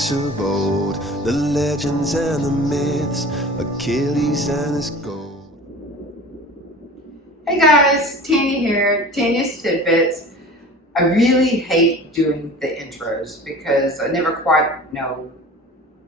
rocks of old, the legends and the myths, Achilles and his gold. Hey guys, Tanya here, Tanya's Tidbits. I really hate doing the intros because I never quite know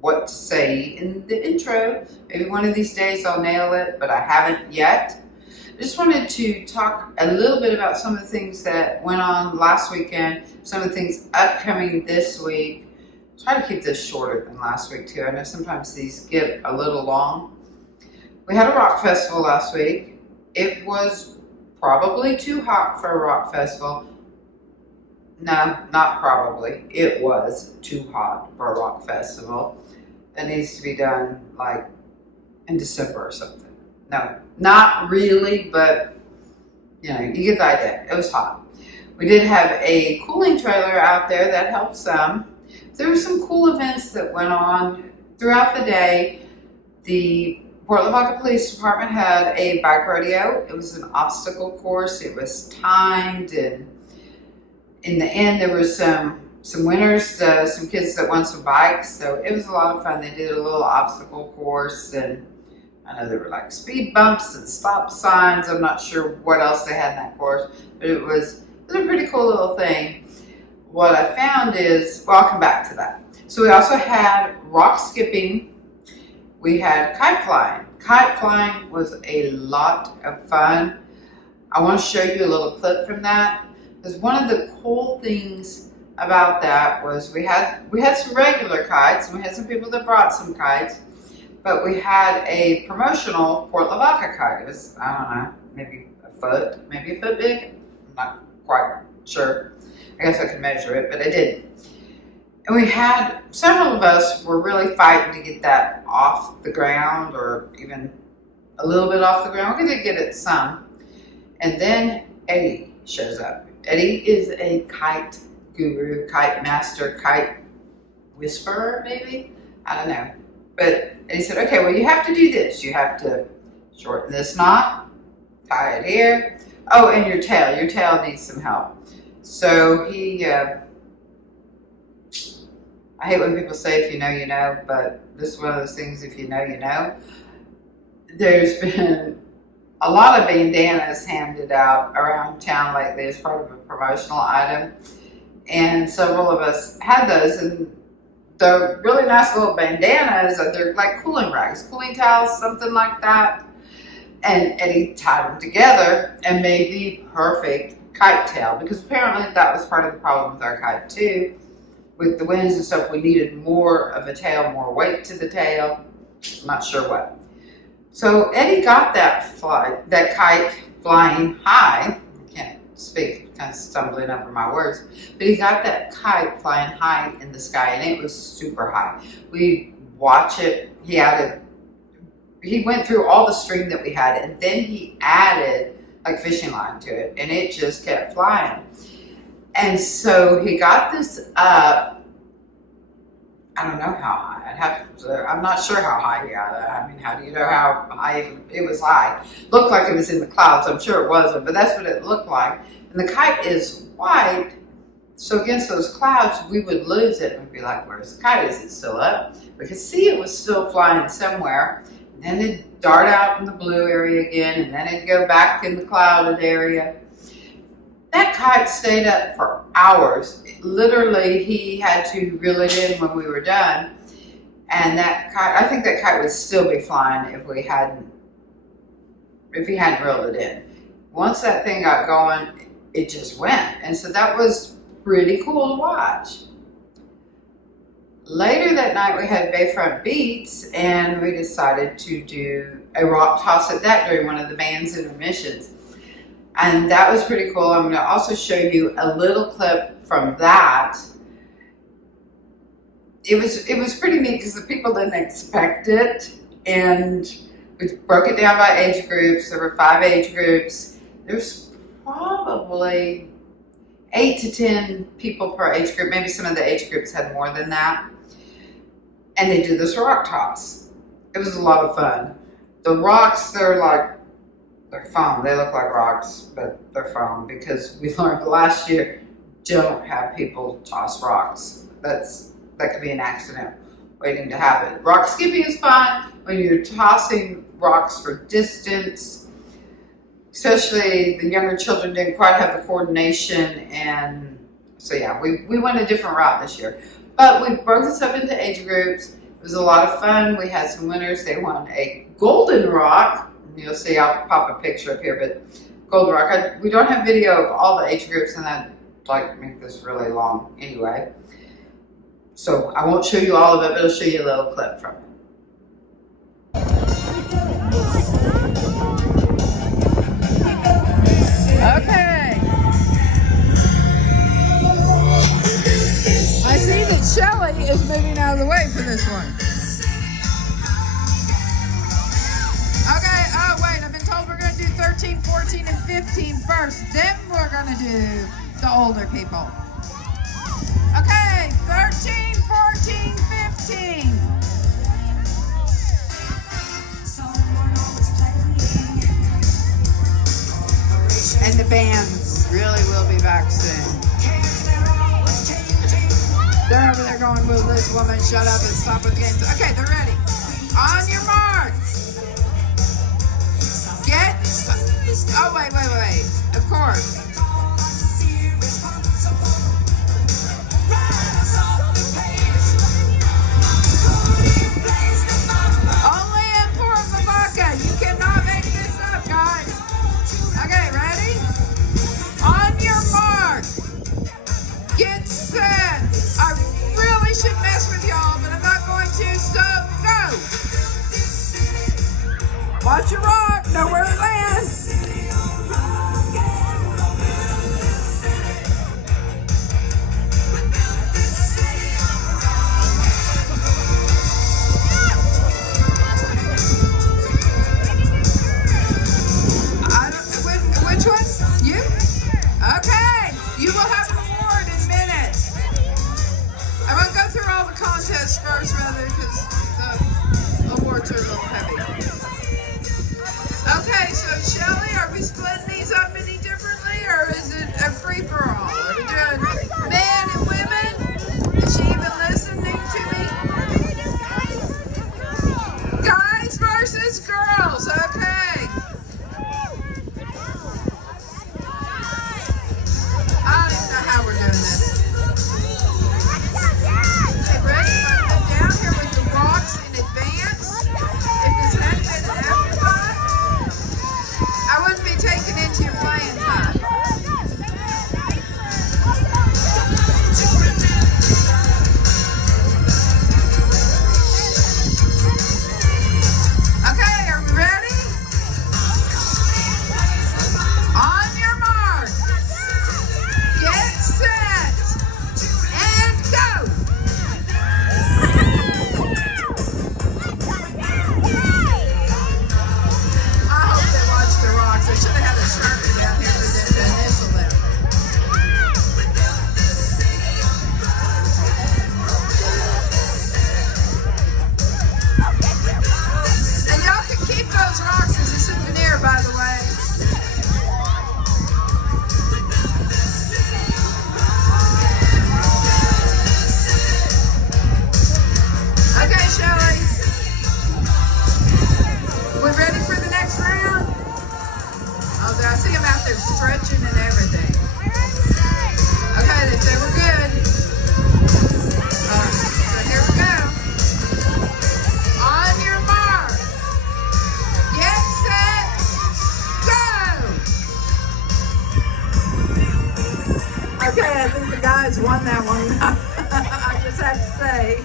what to say in the intro. Maybe one of these days I'll nail it, but I haven't yet. I just wanted to talk a little bit about some of the things that went on last weekend, some of the things upcoming this week. Try to keep this shorter than last week too. I know sometimes these get a little long. We had a rock festival last week. It was probably too hot for a rock festival. No, not probably. It was too hot for a rock festival. That needs to be done like in December or something. No, not really, but you know, you get the idea. It was hot. We did have a cooling trailer out there that helped some. There were some cool events that went on throughout the day. The Port Lavaca Police Department had a bike rodeo. It was an obstacle course. It was timed, and in the end, there were some winners, some kids that won some bikes. So it was a lot of fun. They did a little obstacle course, and I know there were like speed bumps and stop signs. I'm not sure what else they had in that course, but it was a pretty cool little thing. What I found is, well, I'll come back to that. So we also had rock skipping. We had kite flying. Kite flying was a lot of fun. I want to show you a little clip from that, because one of the cool things about that was we had some regular kites, and we had some people that brought some kites, but we had a promotional Port Lavaca kite. It was, I don't know, maybe a foot big. I'm not quite sure. I guess I could measure it, but I didn't. And we had, several of us were really fighting to get that off the ground, or even a little bit off the ground. We did get it some. And then Eddie shows up. Eddie is a kite guru, kite master, kite whisperer, maybe? I don't know. But he said, okay, well, you have to do this. You have to shorten this knot, tie it here. Oh, and your tail needs some help. So he, I hate when people say, if you know, you know, but this is one of those things, if you know, you know. There's been a lot of bandanas handed out around town lately as part of a promotional item. And several of us had those, and the really nice little bandanas, they're like cooling rags, cooling towels, something like that. And Eddie tied them together and made the perfect kite tail, because apparently that was part of the problem with our kite too. With the winds and stuff, we needed more of a tail, more weight to the tail. I'm not sure what. So Eddie got that kite flying high. I can't speak, kind of stumbling over my words, but he got that kite flying high in the sky, and it was super high. We watch it. He went through all the string that we had, and then he added like fishing line to it, and it just kept flying. And so he got this up. I don't know how high. I'm not sure how high he got it. I mean, how do you know how high it was high? Looked like it was in the clouds. I'm sure it wasn't, but that's what it looked like. And the kite is white, so against those clouds, we would lose it. We'd be like, where's the kite? Is it still up? We could see it was still flying somewhere. And then it'd dart out in the blue area again, and then it'd go back in the clouded area. That kite stayed up for hours. Literally, he had to reel it in when we were done. And that kite, I think that kite would still be flying if he hadn't reeled it in. Once that thing got going, it just went. And so that was pretty cool to watch. Later that night, we had Bayfront Beats, and we decided to do a rock toss at that during one of the band's intermissions. And that was pretty cool. I'm going to also show you a little clip from that. It was pretty neat because the people didn't expect it, and we broke it down by age groups. There were 5 age groups. There's probably 8 to 10 people per age group. Maybe some of the age groups had more than that. And they did this rock toss. It was a lot of fun. The rocks, they're foam. They look like rocks, but they're foam, because we learned last year, don't have people toss rocks. That's that could be an accident waiting to happen. Rock skipping is fun when you're tossing rocks for distance, especially the younger children didn't quite have the coordination, and so yeah, we went a different route this year. But we broke this up into age groups. It was a lot of fun. We had some winners. They won a golden rock. You'll see, I'll pop a picture up here, but golden rock. We don't have video of all the age groups, and I'd like to make this really long anyway. So I won't show you all of it, but I'll show you a little clip from it. Okay. I see that Shelly is moving out of the way for this one. Okay, oh wait, I've been told we're going to do 13, 14, and 15 first. Then we're going to do the older people. Okay, 13, 14, 15. And the bands really will be back soon. They're over there going, will this woman shut up and stop with the games? Okay, they're ready. On your marks. Get, oh wait. Of course. Only in Port Lavaca. You cannot make this up, guys. Okay, ready? On your mark. Get set. I really should mess with y'all, but I'm not going to, so go. Watch your rock. Know where it lands. Which one? You? Okay. You will have an award in a minute. I won't go through all the contests first, rather, because the awards are a little heavy. Okay, so Shelly, are we splitting these up any differently, or is it a free-for-all? Are we doing men and women? Is she even listening to me? Guys versus girls, okay. I don't even know how we're doing this. Okay, ready? I'm going to come down here with the rocks in advance. If this hadn't been an afterthought, I wouldn't be taken into your playing time. Okay, are we ready? On your mark. Get set. And go. I hope they watch the rocks. I should have had a Sharpie down here for them to initial them. And y'all can keep those rocks as a souvenir, by the way. Okay, Shelly. We ready for the next round? Oh, I see them out there stretching and everything. Okay, they say we're good. So here we go. On your mark. Get set. Go. Okay, I think the guys won that one. I just have to say.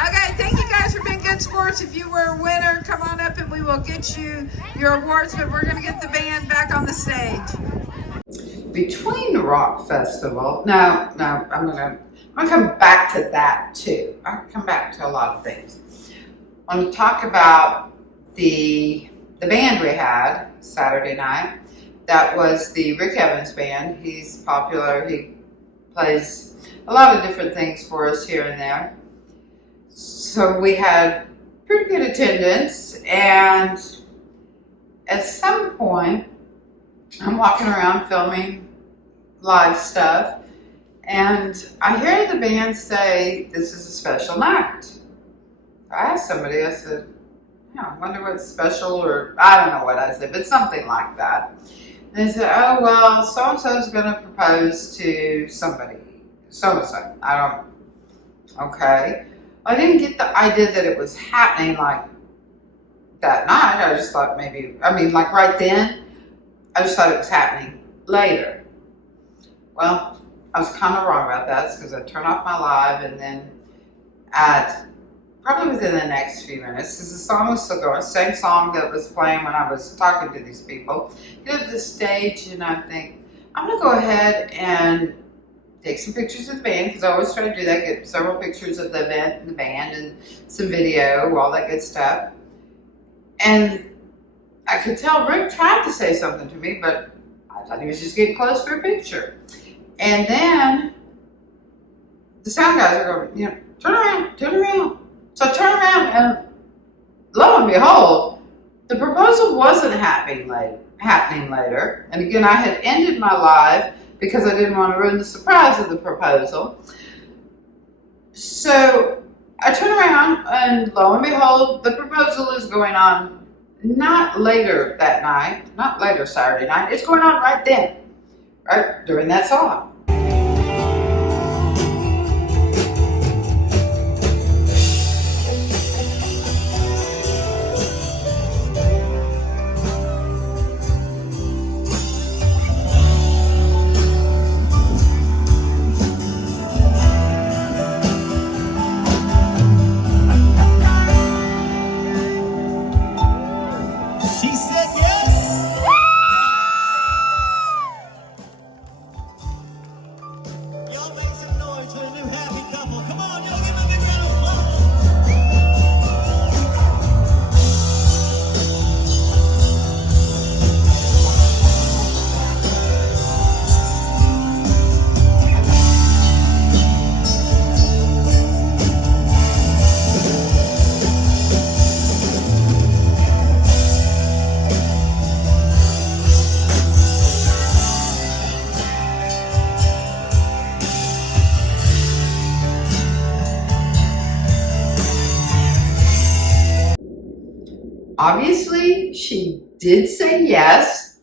Okay, thank you guys for being good sports. If you were a winner, come on up and we will get you your awards, but we're going to get the band back on the stage. Between the Rock Festival, no, I'm gonna come back to that too. I'll come back to a lot of things. I want to talk about the band we had Saturday night. That was the Rick Evans Band. He's popular. He plays a lot of different things for us here and there. So we had pretty good attendance, and at some point, I'm walking around filming live stuff, And I hear the band say, "This is a special night." I asked somebody, I said, I wonder what's special, or I don't know what I said, but something like that. And they said, "Oh, well, so-and-so is going to propose to somebody, so-and-so." I don't, okay. I didn't get the idea that it was happening like that night. I just thought maybe, like right then, I just thought it was happening later. Well, I was kind of wrong about that because I turned off my live, and then at probably within the next few minutes, because the song was still going, same song that was playing when I was talking to these people, get to the stage, and I think, I'm going to go ahead and take some pictures of the band, because I always try to do that, get several pictures of the event and the band, and some video, all that good stuff. And I could tell Rick tried to say something to me, but I thought he was just getting close for a picture. And then the sound guys are going, turn around, turn around. So I turned around, and lo and behold, the proposal wasn't happening later. And again, I had ended my live because I didn't want to ruin the surprise of the proposal. So I turn around, and lo and behold, the proposal is going on not later that night, not later Saturday night. It's going on right then, right during that song. She said yes. Y'all make some noise for the new happy couple. Come on, y'all give them a big round of applause. Obviously, she did say yes.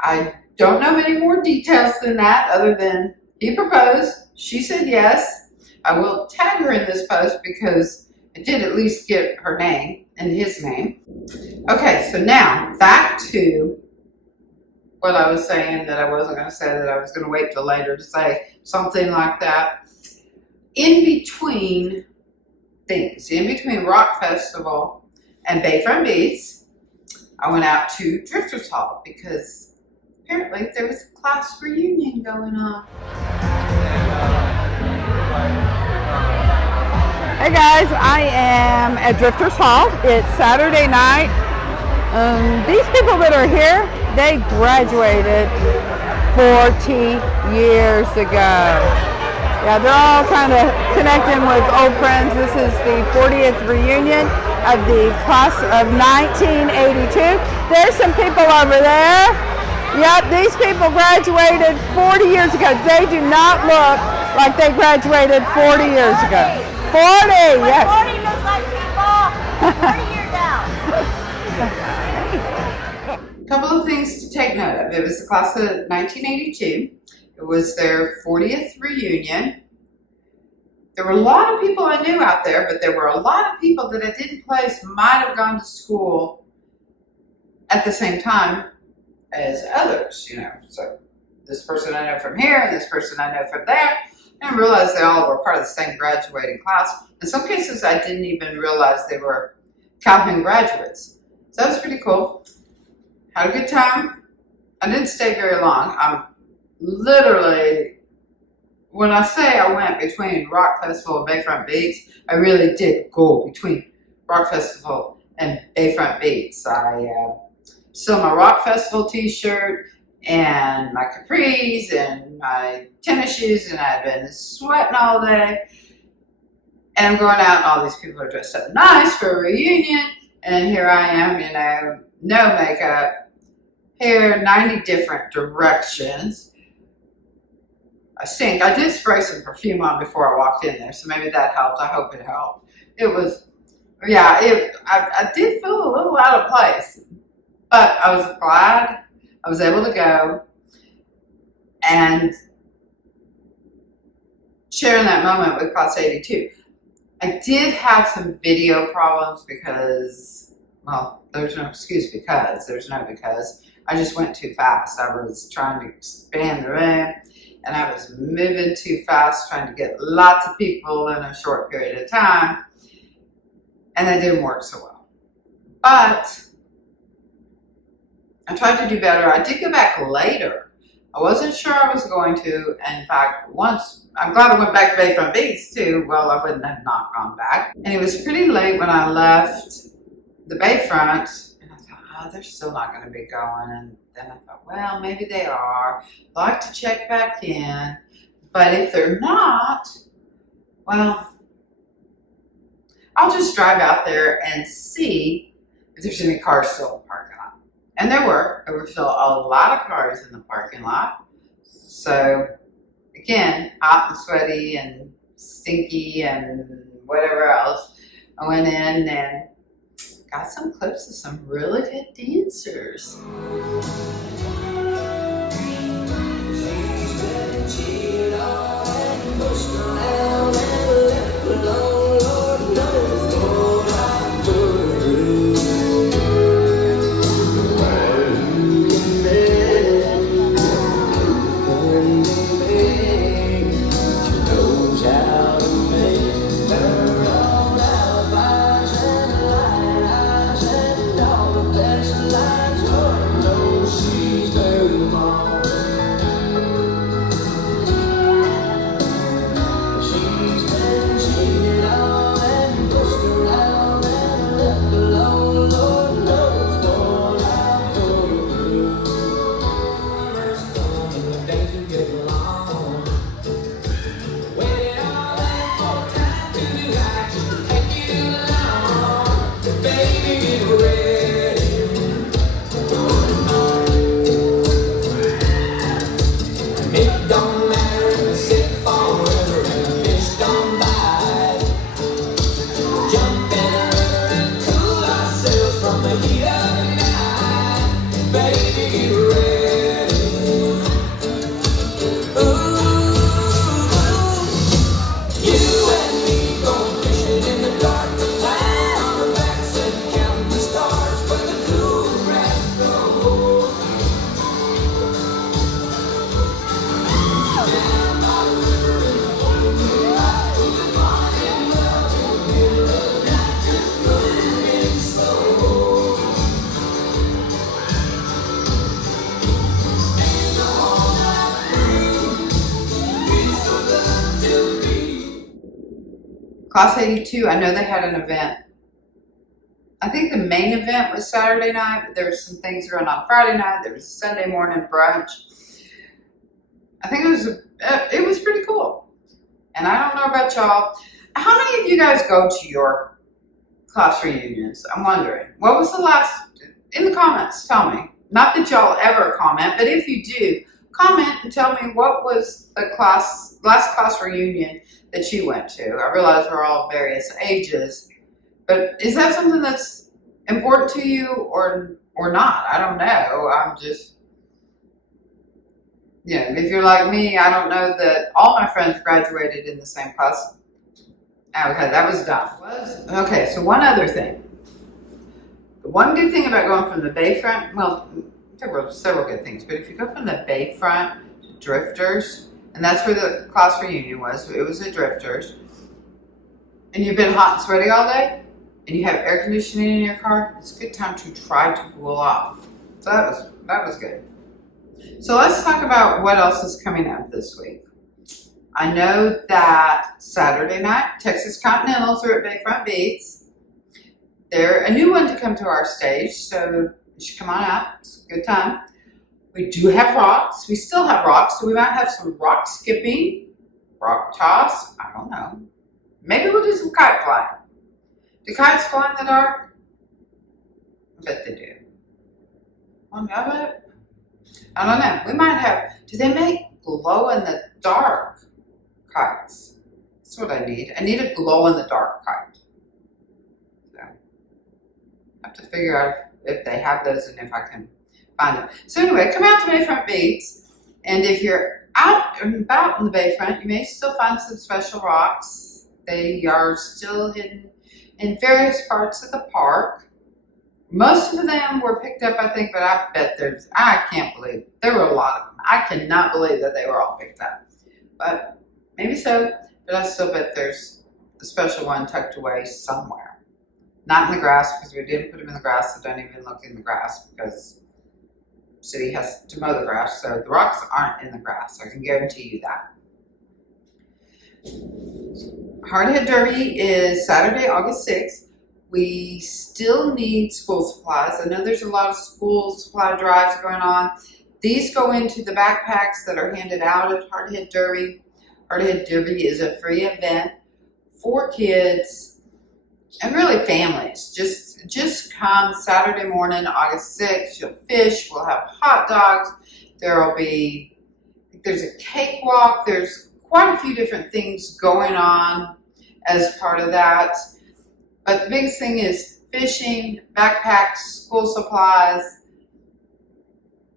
I don't know many more details than that other than he proposed, she said yes. I will tag her in this post because I did at least get her name and his name. Okay, so now back to what I was saying that I wasn't going to say, that I was going to wait till later to say something like that. In between things, in between Rock Festival and Bayfront Beats, I went out to Drifters Hall because apparently there was a class reunion going on. Hey guys, I am at Drifters Hall. It's Saturday night. These people that are here, they graduated 40 years ago. Yeah, they're all kind of connecting with old friends. This is the 40th reunion of the class of 1982. There's some people over there. Yep, these people graduated 40 years ago. They do not look like they graduated 40 years ago. 40, yes. 40 looks like people 40 years out. A couple of things to take note of. It was the class of 1982. It was their 40th reunion. There were a lot of people I knew out there, but there were a lot of people that I didn't place might have gone to school at the same time as others, So this person I know from here and this person I know from there. I didn't realize they all were part of the same graduating class. In some cases, I didn't even realize they were Calhoun graduates. So that was pretty cool. Had a good time. I didn't stay very long. I'm literally, when I say I went between Rock Festival and Bayfront Beats, I really did go between Rock Festival and Bayfront Beats. I still my Rock Festival t-shirt and my capris and my tennis shoes, and I've been sweating all day. And I'm going out and all these people are dressed up nice for a reunion, and here I am, no makeup, hair 90 different directions. I stink. I did spray some perfume on before I walked in there, so maybe that helped. I hope it helped. It was, yeah, I did feel a little out of place, but I was glad I was able to go and sharing that moment with Class 82. I did have some video problems because, well, there's no excuse because, there's no because. I just went too fast. I was trying to expand the room and I was moving too fast, trying to get lots of people in a short period of time, and that didn't work so well. But I tried to do better. I did go back later. I wasn't sure I was going to. In fact, once, I'm glad I went back to Bayfront Beats too. Well, I wouldn't have not gone back. And it was pretty late when I left the Bayfront. And I thought, oh, they're still not going to be going. And then I thought, well, maybe they are. I'd like to check back in. But if they're not, well, I'll just drive out there and see if there's any cars still in the parking lot. And there were still a lot of cars in the parking lot. So again, hot and sweaty and stinky and whatever else. I went in and got some clips of some really good dancers. Class 82, I know they had an event. I think the main event was Saturday night, but there were some things going on Friday night. There was a Sunday morning brunch. I think it was pretty cool. And I don't know about y'all. How many of you guys go to your class reunions? I'm wondering. What was the last, in the comments, tell me. Not that y'all ever comment, but if you do, comment and tell me what was the last class reunion that you went to. I realize we're all various ages, but is that something that's important to you or not? I don't know. I'm just, yeah, if you're like me, I don't know that all my friends graduated in the same class. Okay, that was dumb. Okay, so one other thing. The one good thing about going from the Bayfront, well, there were several good things, but if you go from the Bayfront to Drifters, and that's where the class reunion was, it was at Drifters, and you've been hot and sweaty all day, and you have air conditioning in your car, it's a good time to try to cool off. So that was good. So let's talk about what else is coming up this week. I know that Saturday night, Texas Continentals are at Bayfront Beats. They're a new one to come to our stage, so you should come on out. It's a good time. We do have rocks. We still have rocks, so we might have some rock skipping, rock toss. I don't know. Maybe we'll do some kite flying. Do kites fly in the dark? I bet they do. I don't know. We might have. Do they make glow in the dark kites. That's what I need. I need a glow-in-the-dark kite. So, I have to figure out if they have those and if I can find them. So anyway, come out to Bayfront Beats, and if you're out and about in the Bayfront, you may still find some special rocks. They are still hidden in various parts of the park. Most of them were picked up, I think, but I bet I can't believe, there were a lot of them. I cannot believe that they were all picked up. But maybe so, but I still bet there's a special one tucked away somewhere. Not in the grass, because we didn't put them in the grass, so don't even look in the grass, because the city has to mow the grass, so the rocks aren't in the grass. I can guarantee you that. Hardhead Derby is Saturday, August 6th. We still need school supplies. I know there's a lot of school supply drives going on. These go into the backpacks that are handed out at Hardhead Derby. Hardhead Derby is a free event for kids and really families. Just come Saturday morning, August 6th. You'll fish. We'll have hot dogs. There's a cakewalk. There's quite a few different things going on as part of that. But the biggest thing is fishing, backpacks, school supplies.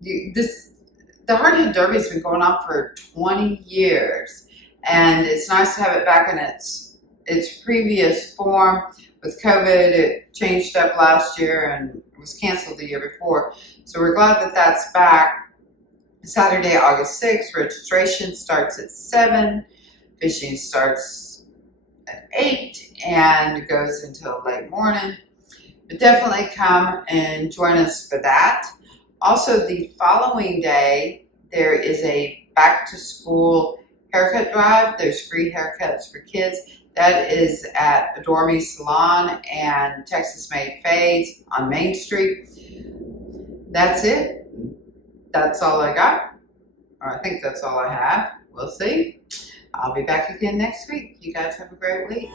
The Hardhead Derby has been going on for 20 years, and it's nice to have it back in its previous form. With COVID, it changed up last year and was canceled the year before. So we're glad that that's back. Saturday, August 6th, registration starts at 7. Fishing starts at 8 and goes until late morning. But definitely come and join us for that. Also, the following day, there is a back to school haircut drive. There's free haircuts for kids. That is at Adore Me Salon and Texas Made Fades on Main Street. That's it. That's all I got. Or I think that's all I have. We'll see. I'll be back again next week. You guys have a great week.